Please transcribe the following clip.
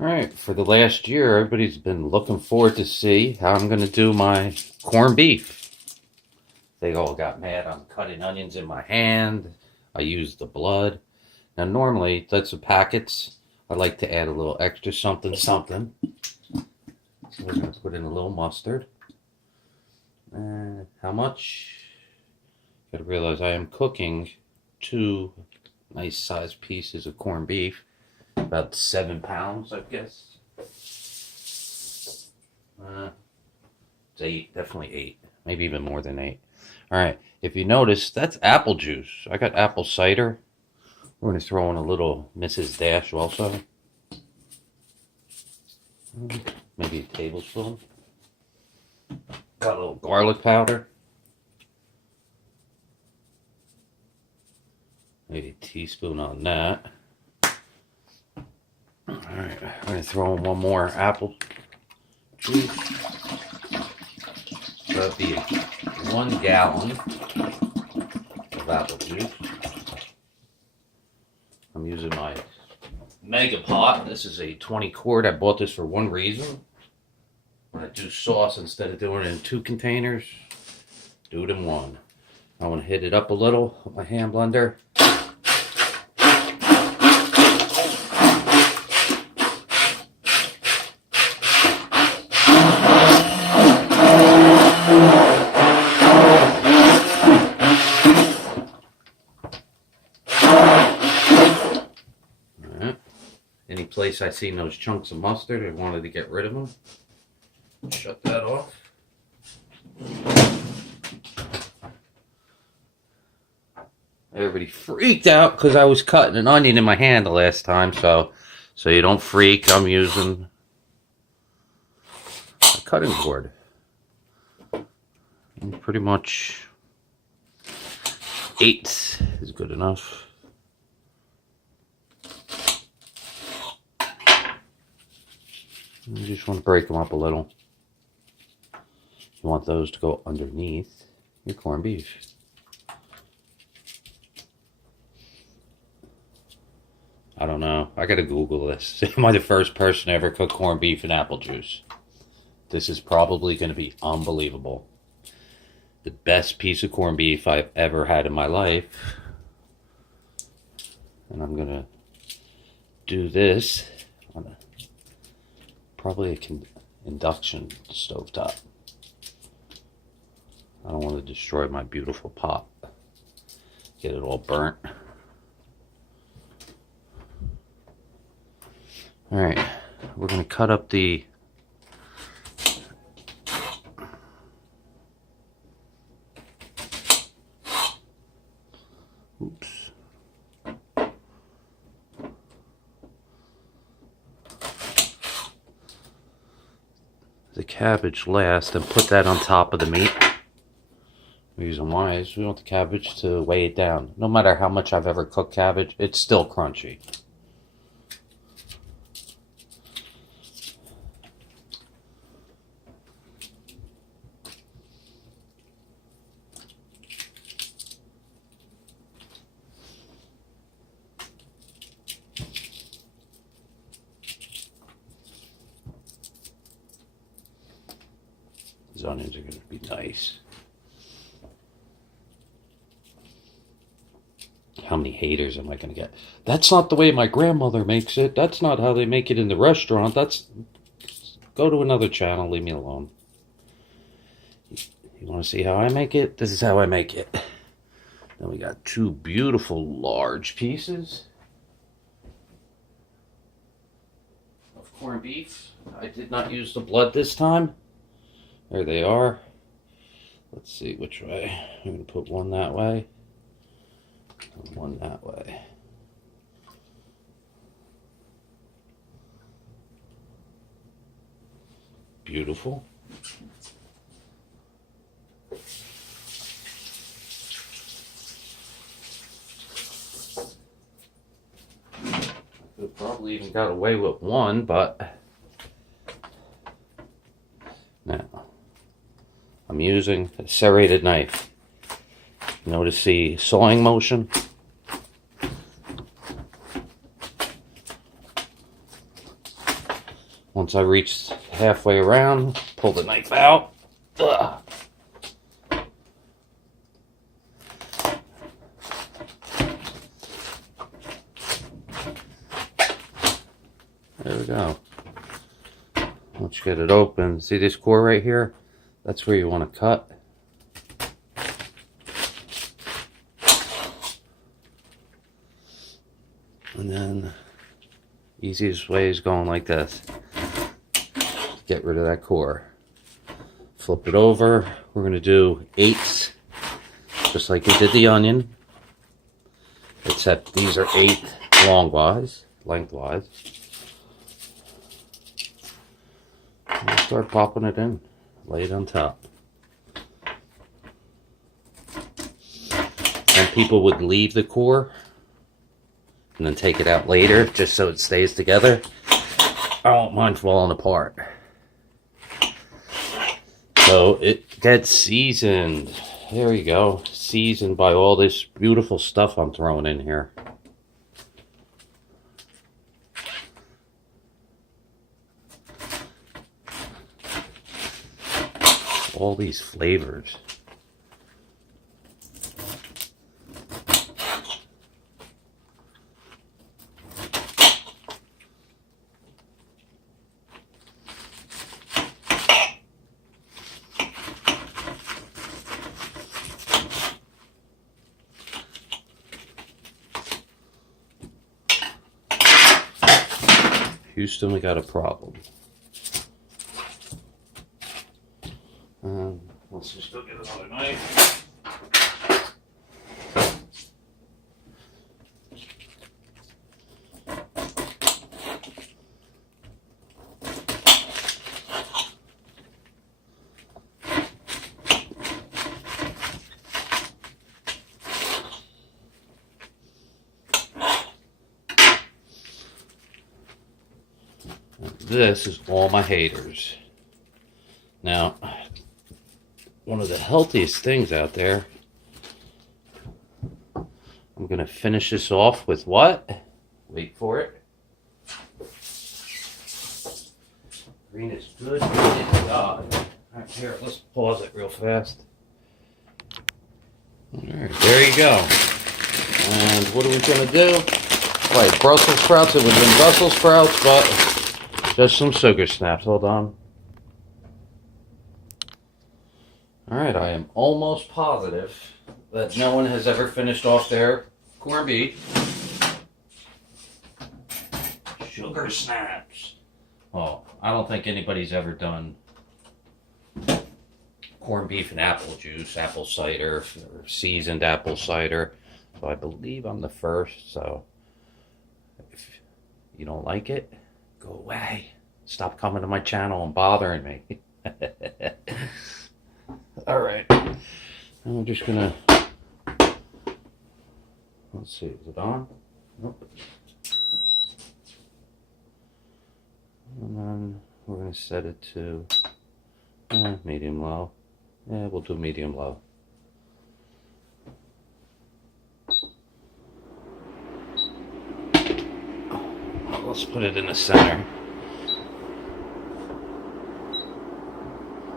Alright, for the last year, everybody's been looking forward to see how I'm going to do my corned beef. They all got mad. I'm cutting onions in my hand. I use the blood. Now, normally, that's the packets. I like to add a little extra something, something. So we're going to put in a little mustard. How much? Got to realize I am cooking 2 nice sized pieces of corned beef. About 7 pounds, I guess. It's 8, definitely 8. Maybe even more than 8. Alright, if you notice, that's apple juice. I got apple cider. We're going to throw in a little Mrs. Dash also. Maybe a tablespoon. Got a little garlic powder. Maybe a teaspoon on that. Alright, I'm going to throw in one more apple juice. So that'd be 1 gallon of apple juice. I'm using my mega pot. This is a 20 quart. I bought this for one reason. When I do sauce, instead of doing it in 2 containers, do it in 1. I want to hit it up a little with my hand blender. Any place I seen those chunks of mustard, I wanted to get rid of them. Shut that off. Everybody freaked out because I was cutting an onion in my hand the last time, so you don't freak. I'm using a cutting board. And pretty much 8 is good enough. You just want to break them up a little. You want those to go underneath your corned beef. I don't know. I gotta Google this. Am I the first person to ever cook corned beef in apple juice? This is probably going to be unbelievable. The best piece of corned beef I've ever had in my life. And I'm going to do this on probably an induction stovetop. I don't want to destroy my beautiful pot. Get it all burnt. Alright, we're going to cut up the cabbage last and put that on top of the meat. The reason why is we want the cabbage to weigh it down. No matter how much I've ever cooked cabbage, it's still crunchy. These onions are going to be nice. How many haters am I going to get? That's not the way my grandmother makes it. That's not how they make it in the restaurant. Go to another channel. Leave me alone. You want to see how I make it? This is how I make it. Then we got 2 beautiful large pieces of corned beef. I did not use the blood this time. There they are. Let's see which way. I'm going to put one that way and one that way. Beautiful. Could probably even got away with one, but now I'm using a serrated knife. Notice the sawing motion. Once I reach halfway around, pull the knife out. Ugh. There we go. Once you get it open, see this core right here? That's where you want to cut. And then, easiest way is going like this. Get rid of that core. Flip it over. We're going to do eighths, just like we did the onion. Except these are 8 lengthwise. And start popping it in. Lay it on top. Some people would leave the core and then take it out later just so it stays together. I don't mind falling apart. So it gets seasoned. There we go. Seasoned by all this beautiful stuff I'm throwing in here. All these flavors. Houston, we got a problem. Let's just go get another knife. This is all my haters. Now, one of the healthiest things out there, I'm going to finish this off with what? Wait for it. Green is good. Green is God. All right, here, let's pause it real fast. All right, there you go. And what are we going to do? Right, Brussels sprouts. It would have been Brussels sprouts, but just some sugar snaps. Hold on. Alright, I am almost positive that no one has ever finished off their corned beef. Sugar snaps. Oh, I don't think anybody's ever done corned beef and apple juice, apple cider, or seasoned apple cider. So I believe I'm the first, so if you don't like it, go away. Stop coming to my channel and bothering me. Alright. I'm just gonna... Let's see, is it on? Nope. And then we're gonna set it to medium low. Yeah, we'll do medium low. Let's put it in the center.